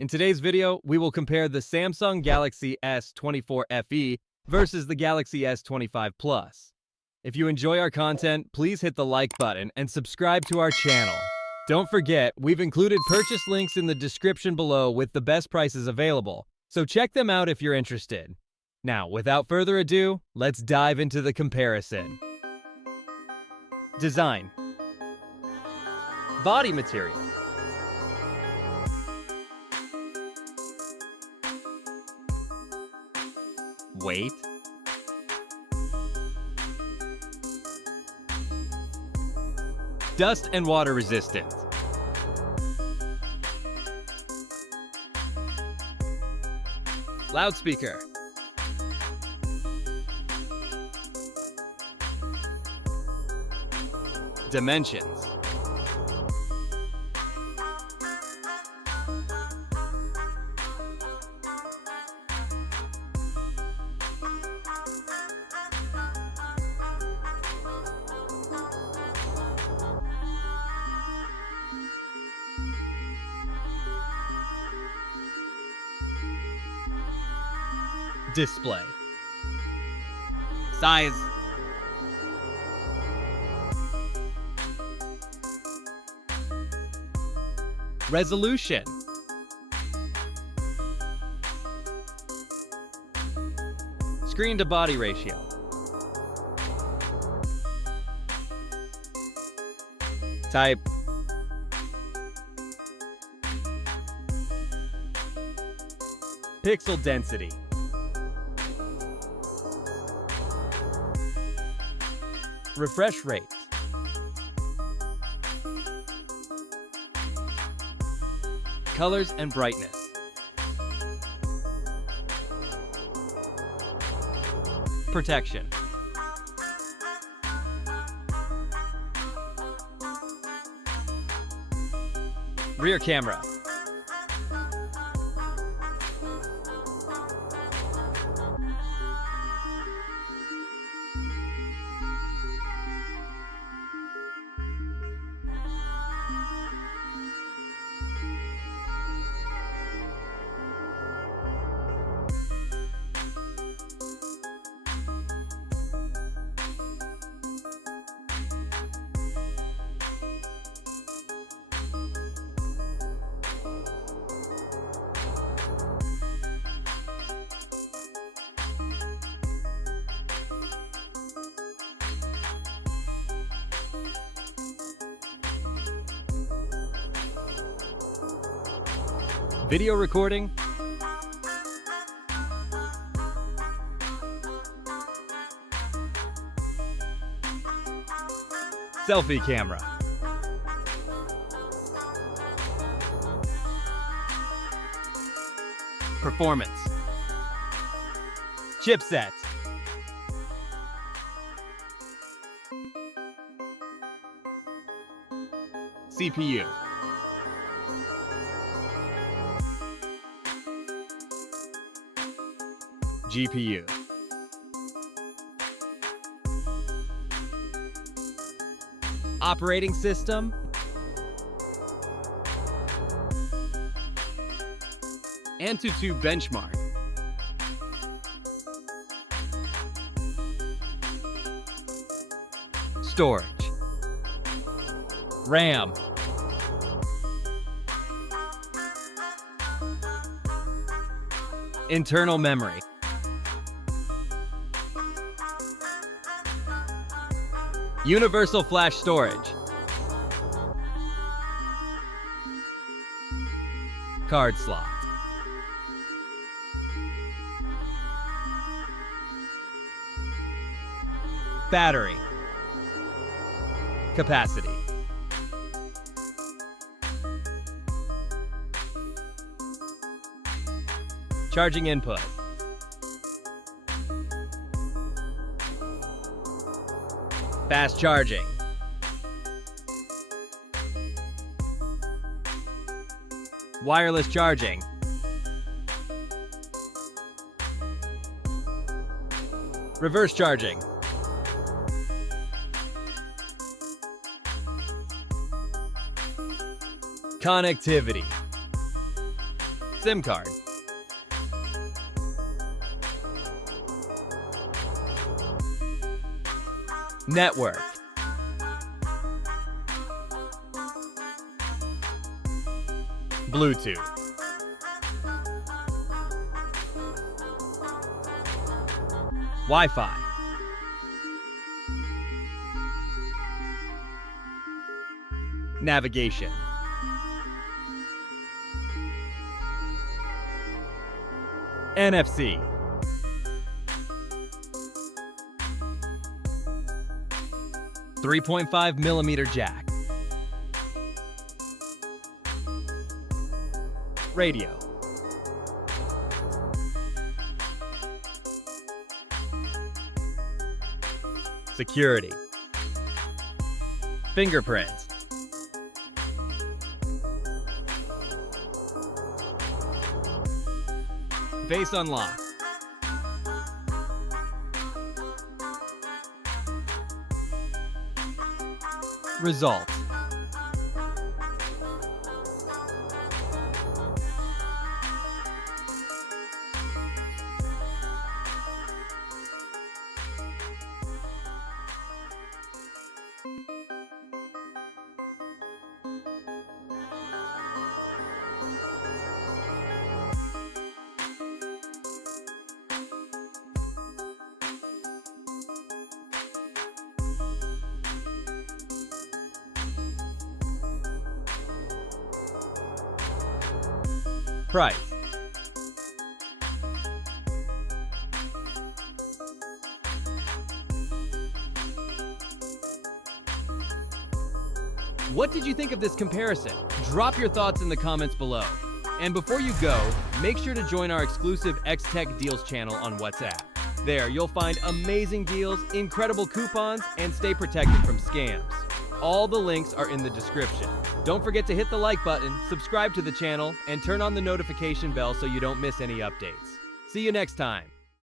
In today's video, we will compare the Samsung Galaxy S24 FE versus the Galaxy S25 Plus. If you enjoy our content, please hit the like button and subscribe to our channel. Don't forget, we've included purchase links in the description below with the best prices available, so check them out if you're interested. Now, without further ado, let's dive into the comparison. Design. Body material. Weight. Dust and water resistance. Loudspeaker. Dimensions. Display. Size. Resolution. Screen to body ratio. Type. Pixel density. Refresh rate. Colors and brightness. Protection. Rear camera. Video recording. Selfie camera. Performance. Chipset. CPU. GPU. Operating system. AnTuTu benchmark. Storage. RAM. Internal memory. Universal flash storage. Card slot. Battery. Capacity. Charging input. Fast charging. Wireless charging. Reverse charging. Connectivity. SIM card. Network. Bluetooth. Wi-Fi. Navigation. NFC. 3.5mm jack. Radio. Security. Fingerprints. Face unlock. Result. Price. What did you think of this comparison? Drop your thoughts in the comments below. And before you go, make sure to join our exclusive X-Tech Deals channel on WhatsApp. There, you'll find amazing deals, incredible coupons, and stay protected from scams. All the links are in the description. Don't forget to hit the like button, subscribe to the channel, and turn on the notification bell so you don't miss any updates. See you next time.